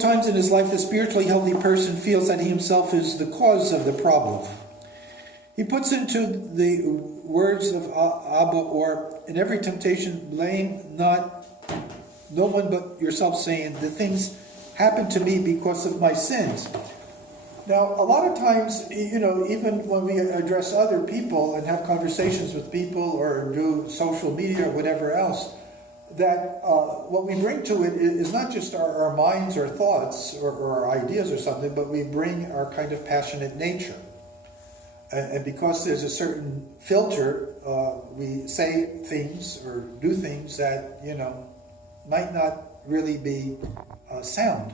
Times in his life, the spiritually healthy person feels that he himself is the cause of the problem. He puts into the words of Abba, or in every temptation, blame no one but yourself, saying, the things happen to me because of my sins. Now, a lot of times, even when we address other people and have conversations with people or do social media or whatever else, that what we bring to it is not just our minds or thoughts or our ideas or something, but we bring our kind of passionate nature. And because there's a certain filter, we say things or do things that, might not really be sound.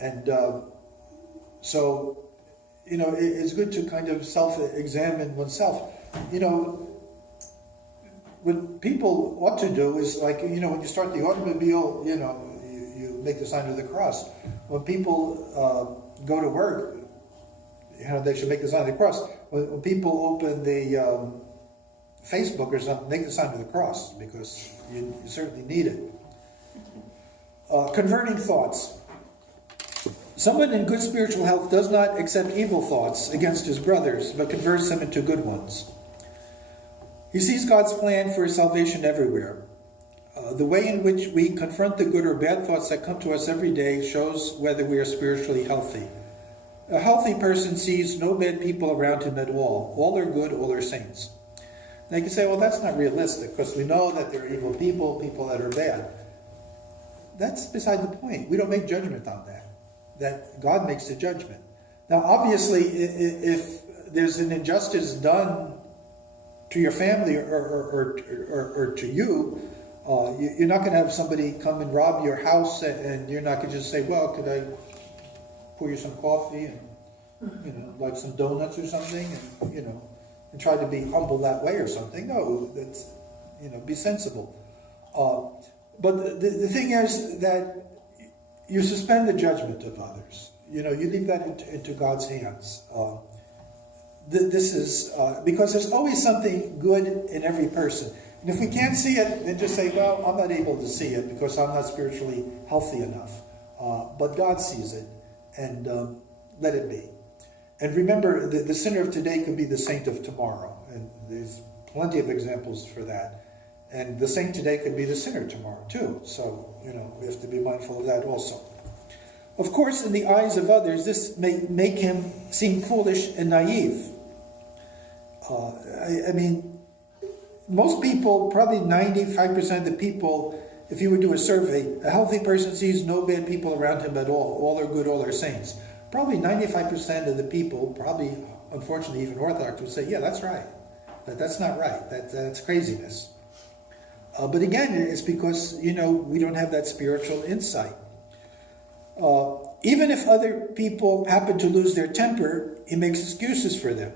And so, it's good to kind of self-examine oneself. What people ought to do is, like, when you start the automobile, you make the sign of the cross. When people go to work, they should make the sign of the cross. When people open the Facebook or something, make the sign of the cross, because you certainly need it. Converting thoughts. Someone in good spiritual health does not accept evil thoughts against his brothers, but converts them into good ones. He sees God's plan for his salvation everywhere. The way in which we confront the good or bad thoughts that come to us every day shows whether we are spiritually healthy. A healthy person sees no bad people around him at all. All are good, all are saints. Now you can say, well, that's not realistic, because we know that there are evil people, people that are bad. That's beside the point. We don't make judgment on that. That God makes the judgment. Now, obviously, if there's an injustice done to your family or to you, you're not going to have somebody come and rob your house, and you're not going to just say, well, could I pour you some coffee and like some donuts or something, and try to be humble that way or something. No, that's be sensible. But the thing is that you suspend the judgment of others. You leave that into God's hands. This is because there's always something good in every person. And if we can't see it, then just say, well, I'm not able to see it because I'm not spiritually healthy enough. But God sees it, and let it be. And remember, the sinner of today could be the saint of tomorrow. And there's plenty of examples for that. And the saint today could be the sinner tomorrow, too. So, we have to be mindful of that also. Of course, in the eyes of others, this may make him seem foolish and naive. Most people, probably 95% of the people, if you would do a survey, a healthy person sees no bad people around him at all. All are good, all are saints. Probably 95% of the people, probably, unfortunately, even Orthodox, would say, yeah, that's right. That's not right. That's craziness. But again, it's because, we don't have that spiritual insight. Even if other people happen to lose their temper, he makes excuses for them.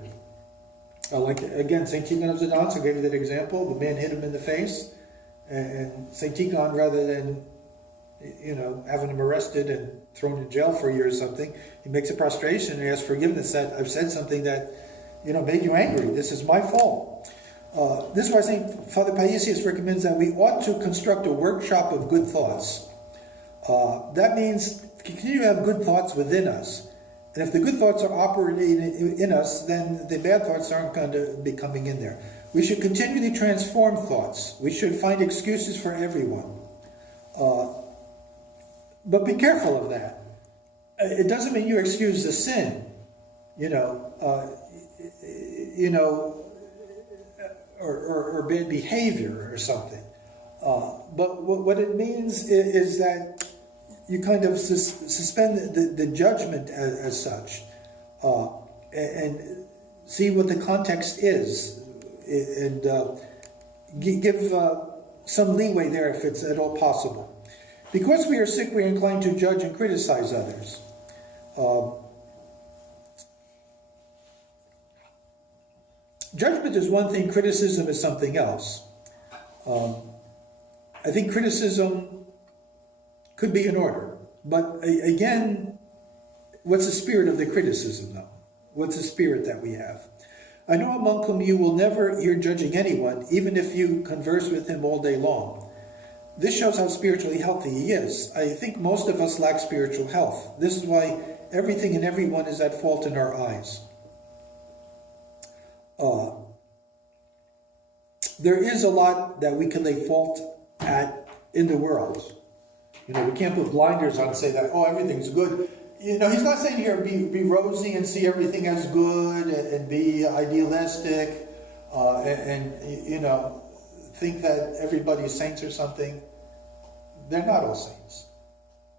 Like, again, St. Tikhon of Zadonsk, I gave you that example. The man hit him in the face. And St. Tikhon, rather than, having him arrested and thrown in jail for a year or something, he makes a prostration and asks forgiveness that I've said something that, made you angry. This is my fault. This is why Father Paisius recommends that we ought to construct a workshop of good thoughts. That means continue to have good thoughts within us. And if the good thoughts are operating in us, then the bad thoughts aren't going to be coming in there. We should continually transform thoughts. We should find excuses for everyone. But be careful of that. It doesn't mean you excuse the sin, or bad behavior or something. But what it means is that you kind of suspend the judgment as such, and see what the context is, and give some leeway there if it's at all possible. Because we are sick, we are inclined to judge and criticize others. Judgment is one thing, criticism is something else. I think criticism could be in order. But again, what's the spirit of the criticism, though? What's the spirit that we have? I know among whom you will never hear judging anyone, even if you converse with him all day long. This shows how spiritually healthy he is. I think most of us lack spiritual health. This is why everything and everyone is at fault in our eyes. There is a lot that we can lay fault at in the world. We can't put blinders on and say that, everything's good. He's not saying here be rosy and see everything as good and be idealistic and think that everybody's saints or something. They're not all saints.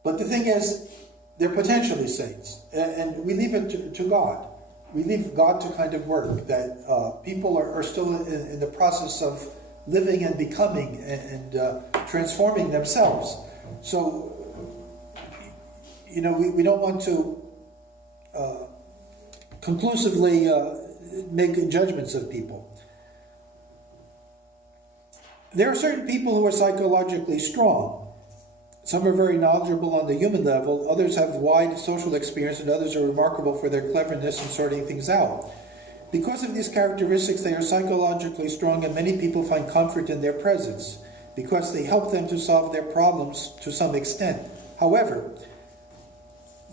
But the thing is, they're potentially saints. And we leave it to God. We leave God to kind of work. That people are still in the process of living and becoming and transforming themselves. So, we don't want to conclusively make judgments of people. There are certain people who are psychologically strong. Some are very knowledgeable on the human level, others have wide social experience, and others are remarkable for their cleverness in sorting things out. Because of these characteristics, they are psychologically strong, and many people find comfort in their presence, because they help them to solve their problems to some extent. However,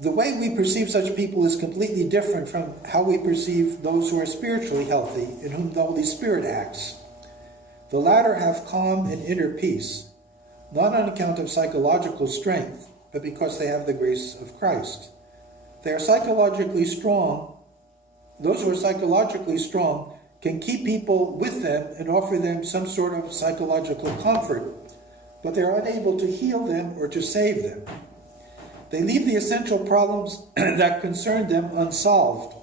the way we perceive such people is completely different from how we perceive those who are spiritually healthy, in whom the Holy Spirit acts. The latter have calm and inner peace, not on account of psychological strength, but because they have the grace of Christ. They are psychologically strong. Those who are psychologically strong can keep people with them and offer them some sort of psychological comfort, but they are unable to heal them or to save them. They leave the essential problems that concern them unsolved.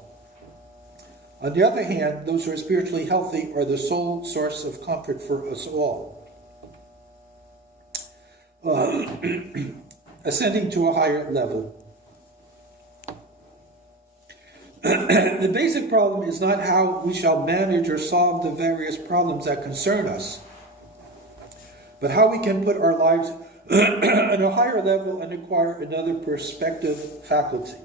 On the other hand, those who are spiritually healthy are the sole source of comfort for us all. Ascending to a higher level. The basic problem is not how we shall manage or solve the various problems that concern us, but how we can put our lives on a higher level and acquire another perspective faculty.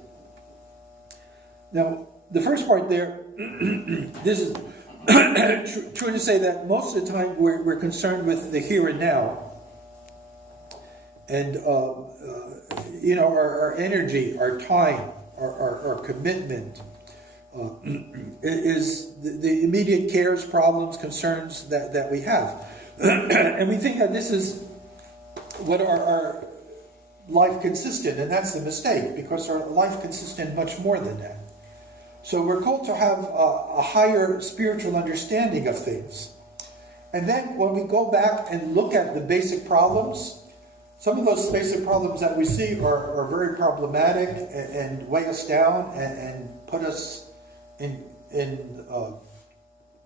Now, the first part there, this is true to say that most of the time we're concerned with the here and now. And, our energy, our time, our commitment is the immediate cares, problems, concerns that we have. And we think that this is what our life consists in, and that's the mistake, because our life consists in much more than that. So we're called to have a higher spiritual understanding of things. And then when we go back and look at the basic problems, some of those basic problems that we see are very problematic and weigh us down and put us in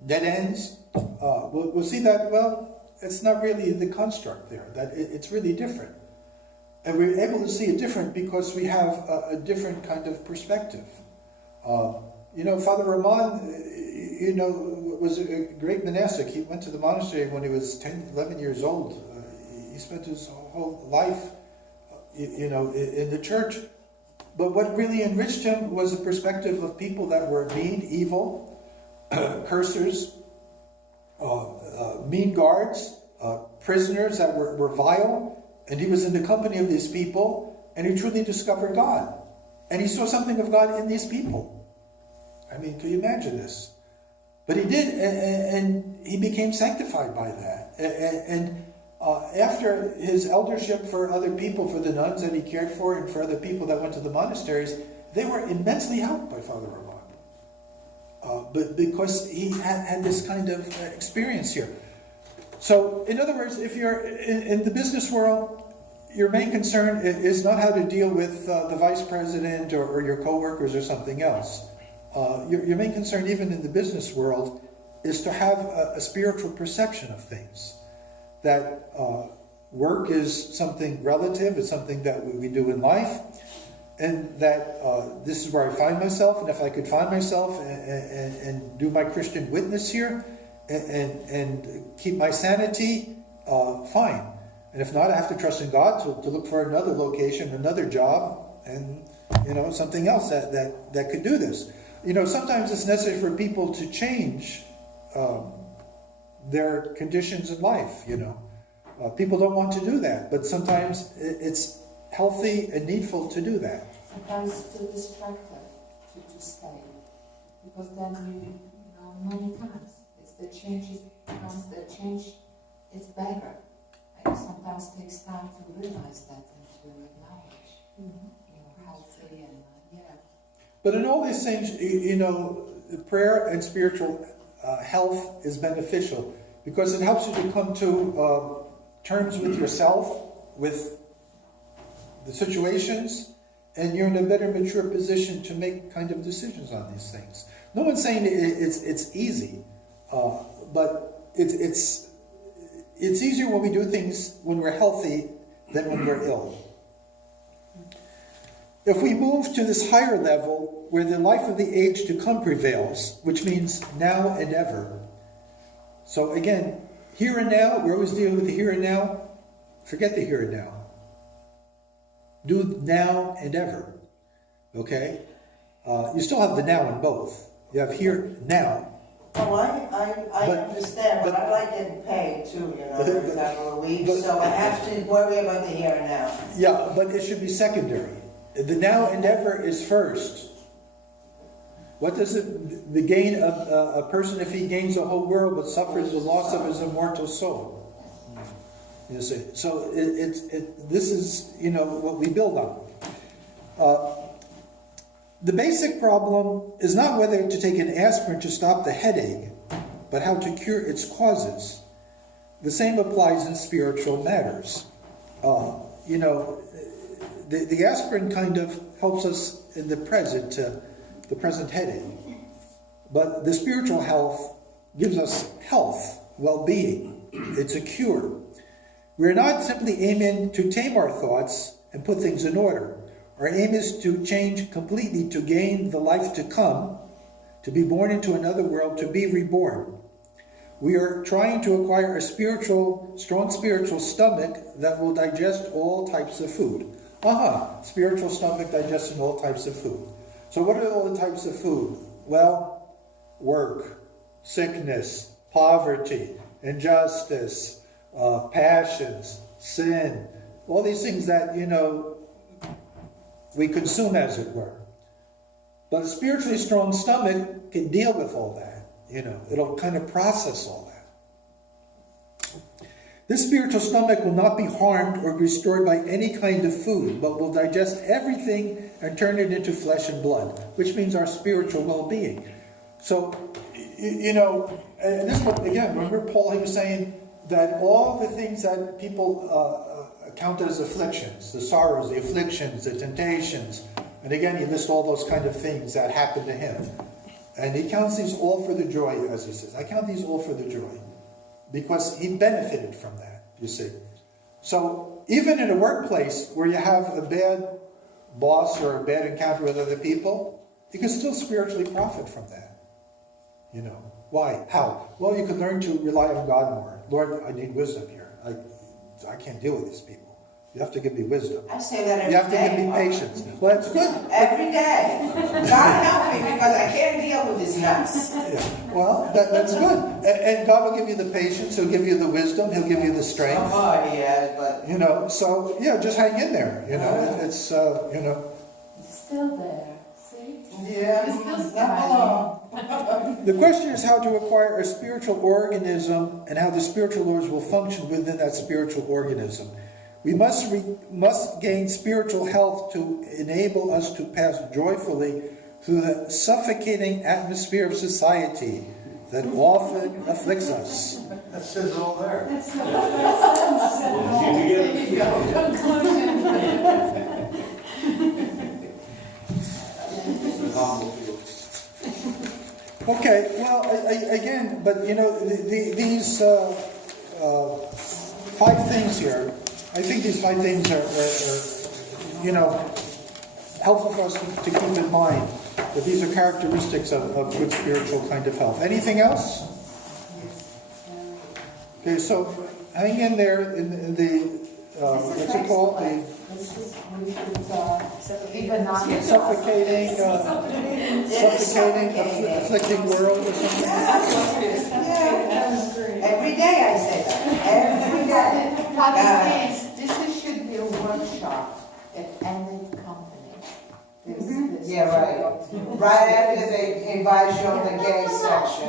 dead ends. We'll see that, it's not really the construct there, that it's really different. And we're able to see it different because we have a different kind of perspective. Father Rahman, was a great monastic. He went to the monastery when he was 10, 11 years old. He spent his whole life, in the church. But what really enriched him was the perspective of people that were mean, evil, cursers, mean guards, prisoners that were vile. And he was in the company of these people, and he truly discovered God. And he saw something of God in these people. I mean, can you imagine this? But he did, and he became sanctified by that. And after his eldership for other people, for the nuns that he cared for, and for other people that went to the monasteries, they were immensely helped by Father Rahman. But because he had this kind of experience here. So, in other words, if you're in the business world, your main concern is not how to deal with the vice president or your coworkers or something else. Your main concern, even in the business world, is to have a spiritual perception of things. That work is something relative, it's something that we do in life, and that this is where I find myself, and if I could find myself and do my Christian witness here, and keep my sanity, fine. And if not, I have to trust in God to look for another location, another job, and something else that could do this. Sometimes it's necessary for people to change their conditions in life. People don't want to do that, but sometimes it's healthy and needful to do that. Sometimes it's too distracted to stay, because then many times it's the change is better. And sometimes it takes time to realize that and to acknowledge, healthy and But in all these things, prayer and spiritual health is beneficial because it helps you to come to terms with yourself, with the situations, and you're in a better, mature position to make kind of decisions on these things. No one's saying it's easy, but it's easier when we do things when we're healthy than when we're ill. If we move to this higher level where the life of the age to come prevails, which means now and ever. So again, here and now, we're always dealing with the here and now. Forget the here and now. Do now and ever. Okay? You still have the now in both. You have here, now. Oh, I understand, but I like getting paid too, every time a week, so I have to worry about the here and now. Yeah, but it should be secondary. The now and ever is first. What does the gain of a person if he gains the whole world but suffers the loss of his immortal soul? You see, so this is what we build on. The basic problem is not whether to take an aspirin to stop the headache, but how to cure its causes. The same applies in spiritual matters. The aspirin kind of helps us in the present headache. But the spiritual health gives us health, well-being. It's a cure. We're not simply aiming to tame our thoughts and put things in order. Our aim is to change completely, to gain the life to come, to be born into another world, to be reborn. We are trying to acquire a strong spiritual stomach that will digest all types of food. Spiritual stomach digesting all types of food. So what are all the types of food? Well, work, sickness, poverty, injustice, passions, sin, all these things that, we consume, as it were. But a spiritually strong stomach can deal with all that. It'll kind of process all that. This spiritual stomach will not be harmed or destroyed by any kind of food, but will digest everything and turn it into flesh and blood, which means our spiritual well-being. So, and this one, again, remember Paul, he was saying that all the things that people count as afflictions, the sorrows, the afflictions, the temptations, and again, he lists all those kind of things that happen to him. And he counts these all for the joy, as he says. I count these all for the joy. Because he benefited from that, you see. So, even in a workplace where you have a bad boss or a bad encounter with other people, you can still spiritually profit from that. Why? How? Well, you can learn to rely on God more. Lord, I need wisdom here. I can't deal with these people. You have to give me wisdom. I say that every day. You have to give me patience. Well, that's good. Every day. God help me because I can't deal with this mess. Yeah. Well, that's good. And God will give you the patience. He'll give you the wisdom. He'll give you the strength. Yeah, but... So, just hang in there. It's, It's still there. See? Yeah, It's still not smiling. The question is how to acquire a spiritual organism and how the spiritual laws will function within that spiritual organism. We must gain spiritual health to enable us to pass joyfully through the suffocating atmosphere of society that often afflicts us. That says it all there. Okay, well, again, but these 5 things here, I think these 5 things are helpful for us to keep in mind that these are characteristics of good spiritual kind of health. Anything else? Okay, so hang in there in the, what's it called? Suffocating, afflicting world or something? Yeah, every day I say that. Every day. But it is, this should be a workshop at any company. This Yeah, right. should go to- Right after they advise you on the gay section.